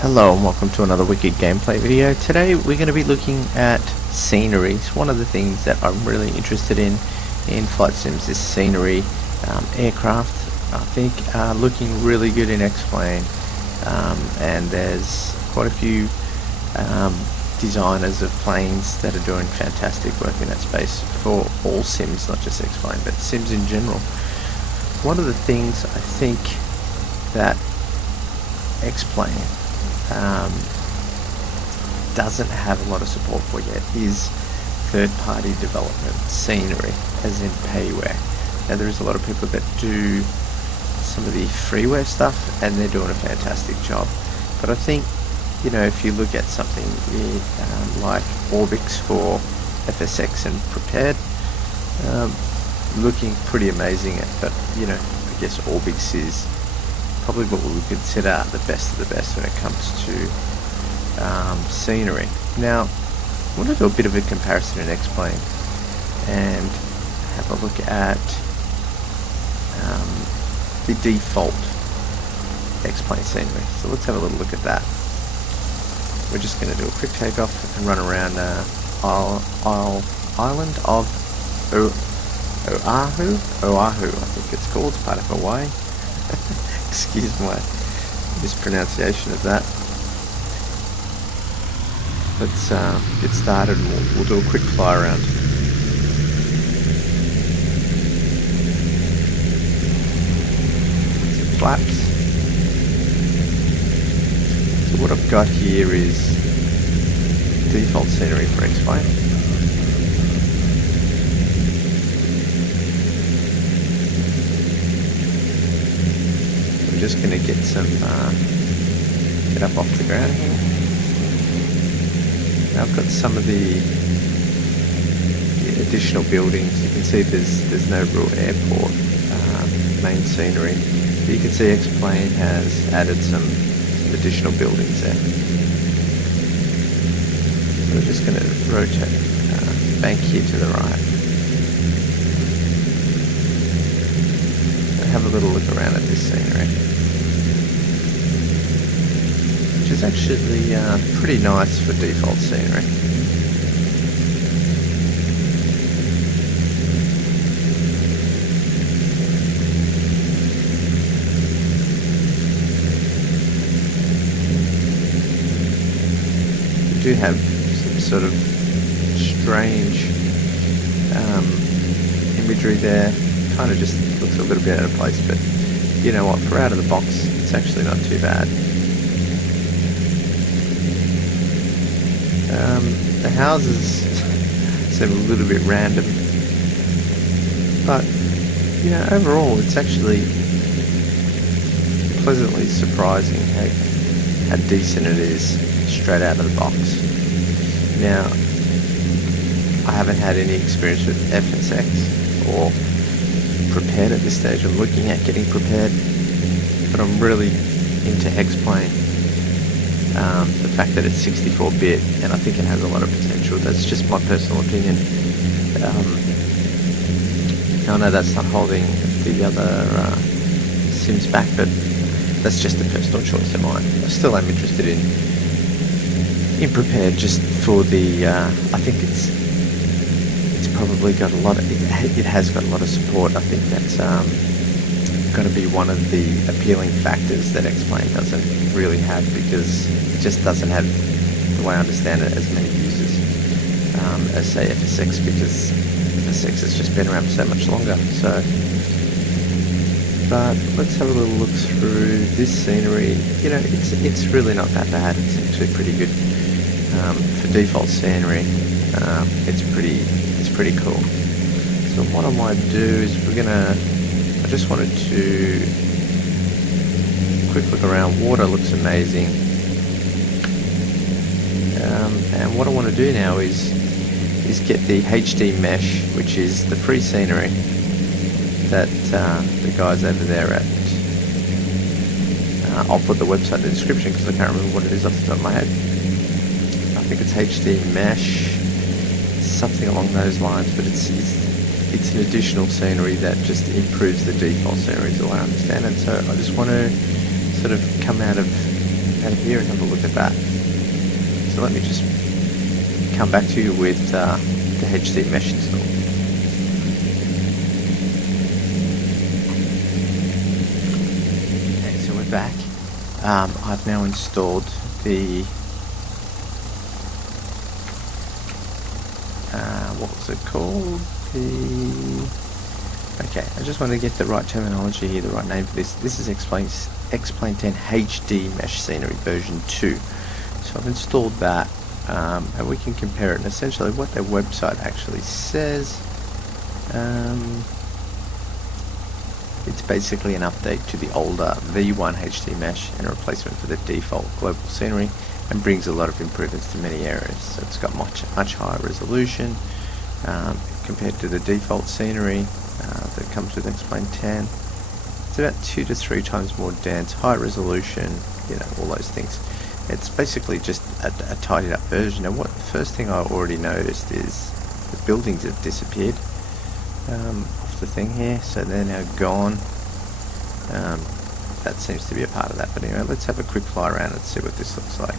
Hello and welcome to another wicked gameplay video. Today we're going to be looking at sceneries. One of the things that I'm really interested in flight sims is scenery. Aircraft I think are looking really good in XPlane, and there's quite a few designers of planes that are doing fantastic work in that space for all sims, not just XPlane but sims in general. One of the things I think that XPlane doesn't have a lot of support for yet is third-party development scenery, as in Payware. Now there's a lot of people that do some of the freeware stuff and they're doing a fantastic job, but I think, you know, if you look at something like Orbix for FSX and Prepared, looking pretty amazing, but you know, I guess Orbix is probably what we would consider the best of the best when it comes to scenery. Now, I want to do a bit of a comparison in XPlane and have a look at the default XPlane scenery. So let's have a little look at that. We're just going to do a quick takeoff and run around island of Oahu, I think it's called, it's part of Hawaii. Excuse my mispronunciation of that. Let's get started and we'll do a quick fly around. Some flaps. So what I've got here is default scenery for XPlane. I'm just going to get up off the ground here. Now I've got some of the additional buildings. You can see there's no real airport main scenery, but you can see XPlane has added some additional buildings there. So we're just going to rotate bank here to the right. Have a little look around at this scenery, which is actually pretty nice for default scenery. We do have some sort of strange imagery there. Kind of just looks a little bit out of place, but you know what, for out of the box it's actually not too bad. The houses seem a little bit random, but you know, overall it's actually pleasantly surprising how decent it is straight out of the box. Now, I haven't had any experience with FSX or Prepared at this stage. I'm looking at getting Prepared, but I'm really into XPlane. The fact that it's 64-bit, and I think it has a lot of potential. That's just my personal opinion. I know that's not holding the other sims back, but that's just a personal choice of mine. I still am interested in Prepared, just for the I think it's probably got a lot of, it has got a lot of support. I think that's going to be one of the appealing factors that XPlane doesn't really have, because it just doesn't have, the way I understand it, as many users as say FSX, because FSX has just been around for so much longer. So, but let's have a little look through this scenery. You know, it's really not that bad. It's actually pretty good for default scenery. It's pretty cool. So what I might do is I just wanted to quick look around. Water looks amazing, and what I want to do now is get the HD mesh, which is the free scenery that the guys over there at I'll put the website in the description because I can't remember what it is off the top of my head. I think it's HD mesh, something along those lines, but it's an additional scenery that just improves the default scenery, is the way I understand it. So I just want to sort of come out of out of here and have a look at that. So let me just come back to you with the HD mesh install. Okay, so we're back. I've now installed the what was it called? Okay, I just want to get the right terminology here, the right name for this. This is XPlane 10 HD Mesh Scenery version 2. So I've installed that, and we can compare it. And essentially what their website actually says, it's basically an update to the older V1 HD Mesh and a replacement for the default global scenery, and brings a lot of improvements to many areas. So it's got much higher resolution compared to the default scenery that comes with XPlane 10. It's about 2 to 3 times more dense, high resolution, you know, all those things. It's basically just a tidied up version. And the first thing I already noticed is the buildings have disappeared off the thing here, so they're now gone. That seems to be a part of that. But anyway, let's have a quick fly around and see what this looks like.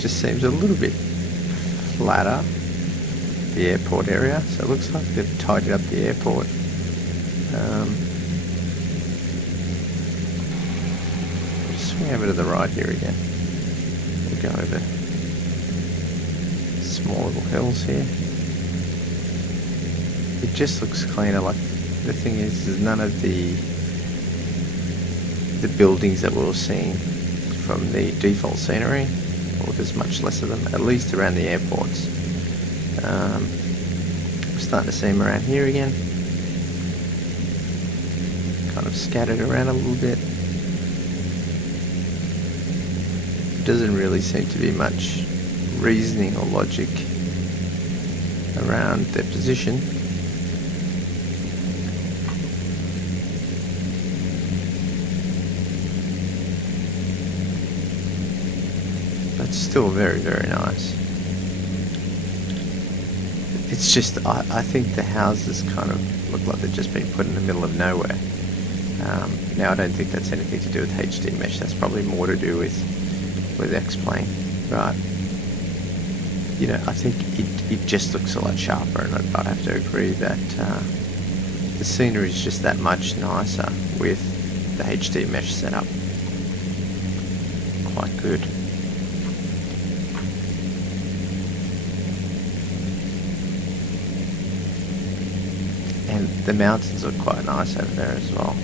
Just seems a little bit flatter, the airport area, so it looks like they've tidied up the airport. Just swing over to the right here again. We'll go over small little hills here. It just looks cleaner. Like, the thing is, there's none of the buildings that we were seeing from the default scenery. Or there's much less of them, at least around the airports. We're starting to see them around here again. Kind of scattered around a little bit. Doesn't really seem to be much reasoning or logic around their position. It's still very, very nice. It's just, I think the houses kind of look like they've just been put in the middle of nowhere. Now I don't think that's anything to do with HD Mesh, that's probably more to do with XPlane, but you know, I think it just looks a lot sharper, and I'd have to agree that the scenery is just that much nicer with the HD Mesh setup. Quite good. And the mountains look quite nice over there as well.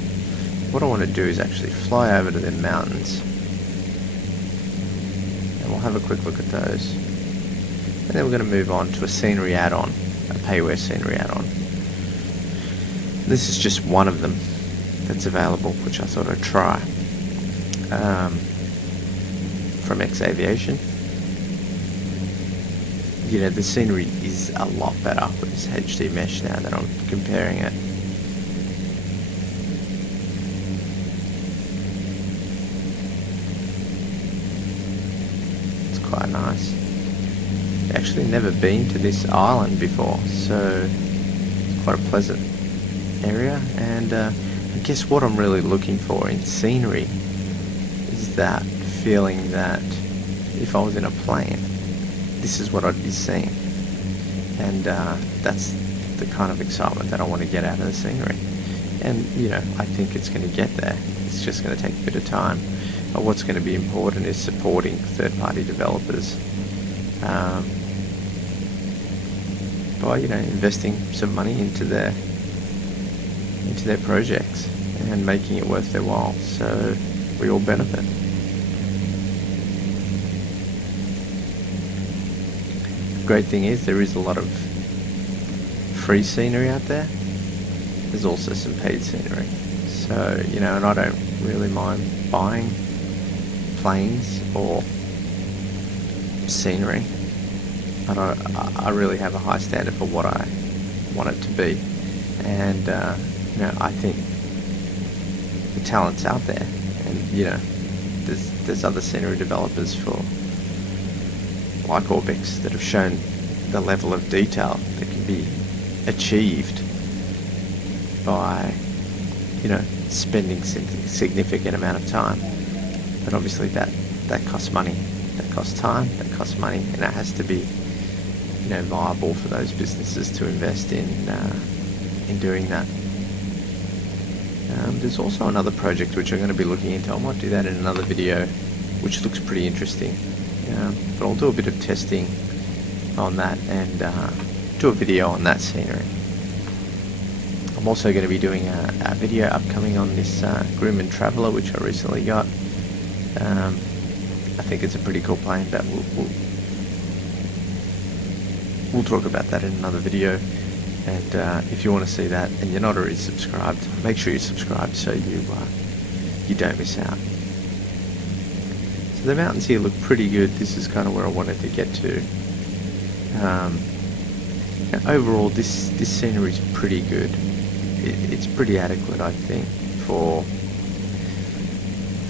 What I want to do is actually fly over to the mountains, and we'll have a quick look at those. And then we're going to move on to a scenery add-on, a Payware scenery add-on. This is just one of them that's available, which I thought I'd try. From X Aviation. You know, the scenery is a lot better with this HD Mesh now that I'm comparing it. It's quite nice. I've actually never been to this island before, so it's quite a pleasant area. And I guess what I'm really looking for in scenery is that feeling that if I was in a plane, this is what I'd be seeing, and that's the kind of excitement that I want to get out of the scenery. And you know, I think it's going to get there. It's just going to take a bit of time. But what's going to be important is supporting third-party developers by, you know, investing some money into their projects and making it worth their while, so we all benefit. Great thing is there is a lot of free scenery out there. There's also some paid scenery, so you know, and I don't really mind buying planes or scenery. I really have a high standard for what I want it to be, and you know, I think the talent's out there, and you know, there's other scenery developers for like Orbix that have shown the level of detail that can be achieved by, you know, spending significant amount of time. But obviously that costs money, that costs time, that costs money, and it has to be, you know, viable for those businesses to invest in doing that. There's also another project which I'm going to be looking into. I might do that in another video, which looks pretty interesting. But I'll do a bit of testing on that and do a video on that scenery. I'm also going to be doing a video upcoming on this Grumman Traveller, which I recently got. I think it's a pretty cool plane, but we'll talk about that in another video. And if you want to see that and you're not already subscribed, make sure you subscribe so you don't miss out. So the mountains here look pretty good. This is kind of where I wanted to get to. Overall, this scenery is pretty good. It's pretty adequate, I think, for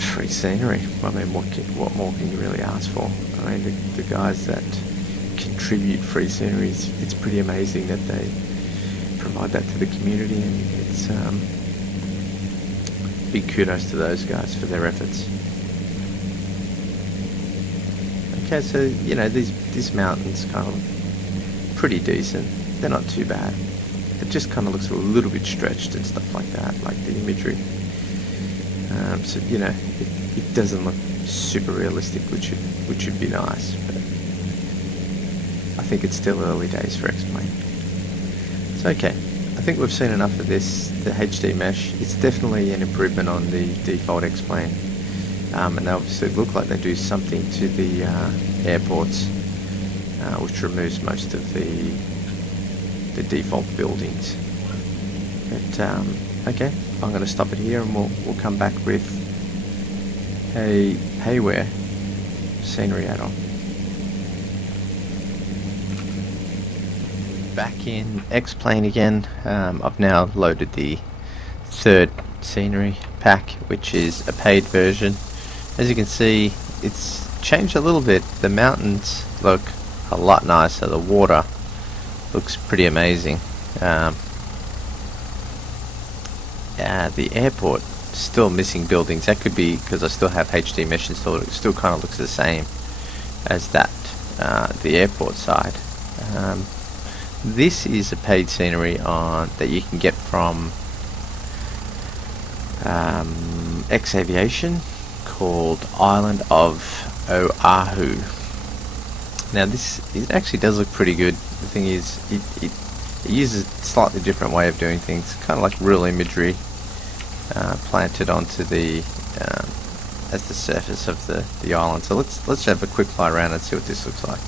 free scenery. I mean, what more can you really ask for? I mean, the guys that contribute free scenery, it's pretty amazing that they provide that to the community, and it's big kudos to those guys for their efforts. Okay, so you know, these mountains kind of pretty decent. They're not too bad. It just kind of looks a little bit stretched and stuff like that, like the imagery. So you know, it doesn't look super realistic, which would be nice. But I think it's still early days for XPlane. It's okay. I think we've seen enough of this. The HD mesh, it's definitely an improvement on the default XPlane. And they obviously look like they do something to the airports, which removes most of the default buildings. But okay, I'm going to stop it here, and we'll come back with a Payware scenery add-on. Back in XPlane again. I've now loaded the third scenery pack, which is a paid version. As you can see, it's changed a little bit. The mountains look a lot nicer. The water looks pretty amazing. The airport, still missing buildings. That could be because I still have HD mesh installed. It still kind of looks the same as that, the airport side. This is a paid scenery that you can get from X Aviation, called Island of Oahu. Now it actually does look pretty good. The thing is, it uses a slightly different way of doing things, kind of like real imagery planted onto the as the surface of the island. So let's have a quick fly around and see what this looks like.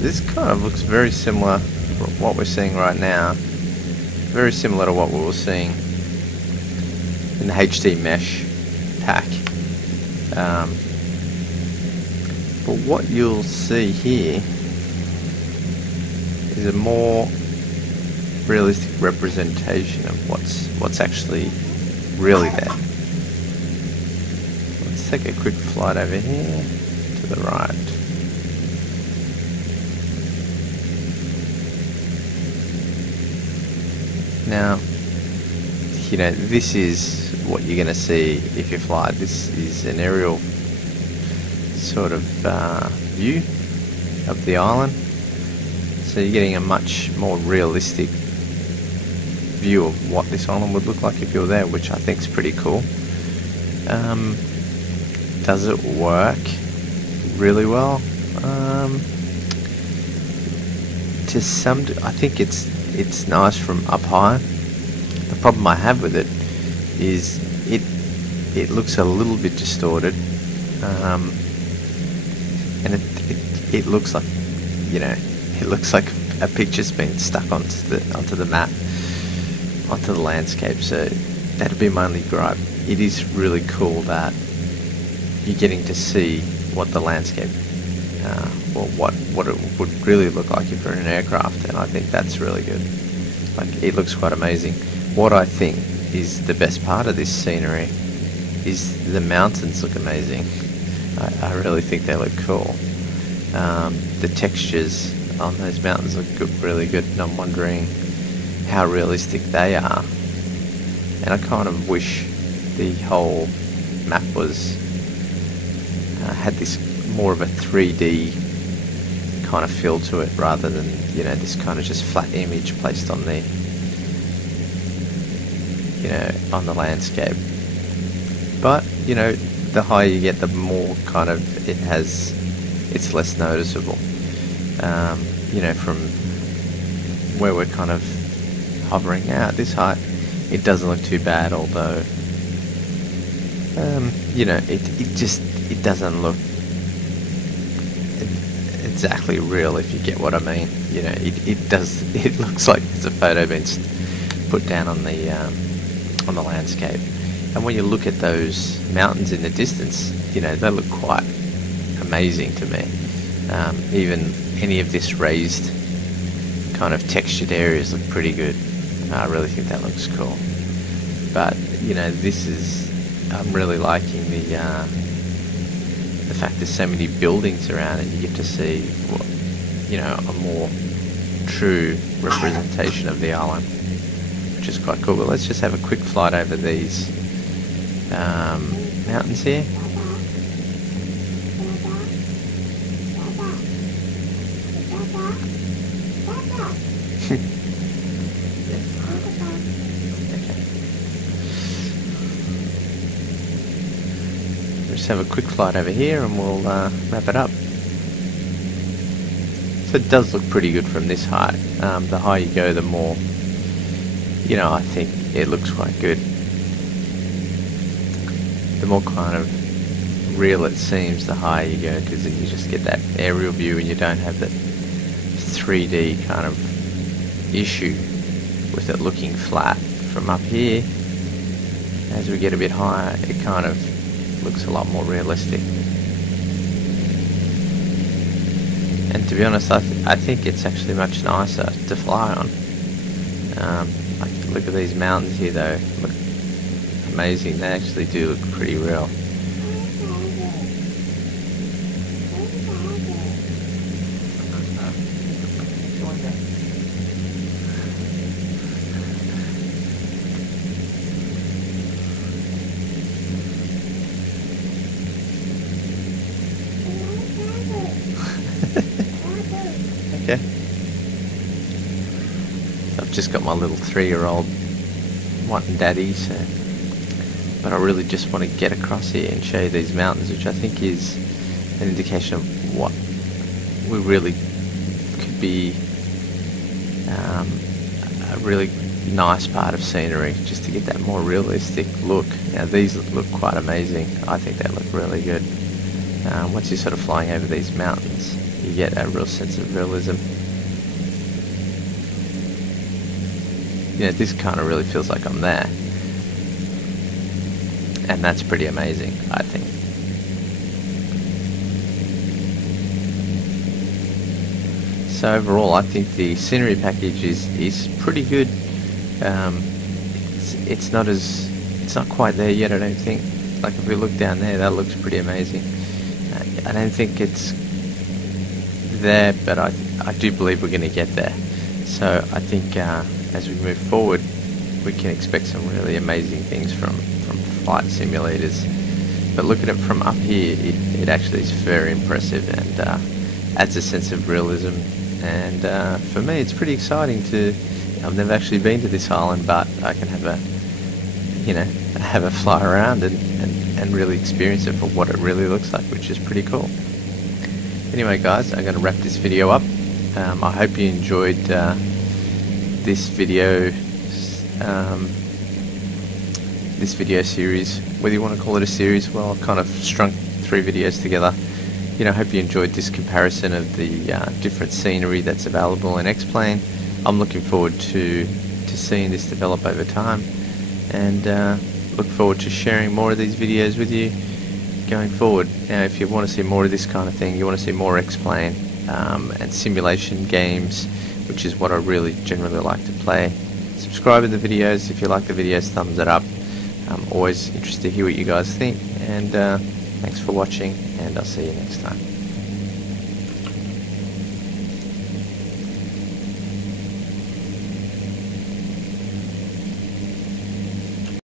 This kind of looks very similar to what we're seeing right now. Very similar to what we were seeing in the HD mesh pack. But what you'll see here is a more realistic representation of what's actually really there. Let's take a quick flight over here to the right. Now, you know, this is what you're going to see if you fly. This is an aerial sort of view of the island. So you're getting a much more realistic view of what this island would look like if you're there, which I think is pretty cool. Does it work really well? To some, I think it's nice from up high. The problem I have with it is it looks a little bit distorted and it looks like, you know, it looks like a picture's been stuck onto the map, onto the landscape. So that'd be my only gripe. It is really cool that you're getting to see what the landscape, or what it would really look like if you're in an aircraft, and I think that's really good. Like, it looks quite amazing. What I think is the best part of this scenery is the mountains look amazing. I really think they look cool. The textures on those mountains look good, really good, and I'm wondering how realistic they are. And I kind of wish the whole map was had this more of a 3D kind of feel to it, rather than, you know, this kind of just flat image placed on the, you know, on the landscape. But, you know, the higher you get, the more kind of it's less noticeable. You know, from where we're kind of hovering now at this height, it doesn't look too bad, although, you know, it doesn't look exactly real, if you get what I mean. You know, it looks like it's a photo been put down on the landscape. And when you look at those mountains in the distance, you know, they look quite amazing to me. Even any of this raised kind of textured areas look pretty good. I really think that looks cool. But, you know, I'm really liking the fact there's so many buildings around, and you get to see what, you know, a more true representation of the island, which is quite cool. But let's just have a quick flight over these mountains here. Just have a quick flight over here and we'll wrap it up. So it does look pretty good from this height. The higher you go, the more, you know, I think it looks quite good. The more kind of real it seems, the higher you go, because then you just get that aerial view and you don't have that 3D kind of issue with it looking flat. From up here, as we get a bit higher, it kind of looks a lot more realistic. And to be honest, I think it's actually much nicer to fly on. Like, look at these mountains here though, look amazing. They actually do look pretty real. Okay. So I've just got my little 3-year-old wanting daddy, so, but I really just want to get across here and show you these mountains, which I think is an indication of what we really could be, a really nice part of scenery, just to get that more realistic look. Now these look quite amazing. I think they look really good. Once you're sort of flying over these mountains, you get a real sense of realism. You know, this kind of really feels like I'm there. And that's pretty amazing, I think. So overall, I think the scenery package is pretty good. It's not quite there yet, I don't think. Like, if we look down there, that looks pretty amazing. I don't think it's there, but I do believe we're going to get there. So I think as we move forward, we can expect some really amazing things from flight simulators. But looking at it from up here, it actually is very impressive and adds a sense of realism. And for me, it's pretty exciting to. I've never actually been to this island, but I can have a fly around and really experience it for what it really looks like, which is pretty cool. Anyway guys, I'm going to wrap this video up. I hope you enjoyed this video series, whether you want to call it a series. Well, I've kind of 3 videos together. You know, I hope you enjoyed this comparison of the different scenery that's available in XPlane. I'm looking forward to seeing this develop over time, and look forward to sharing more of these videos with you going forward. Now, if you want to see more of this kind of thing, you want to see more XPlane and simulation games, which is what I really generally like to play, subscribe to the videos. If you like the videos, thumbs it up. I'm always interested to hear what you guys think, and thanks for watching, and I'll see you next time.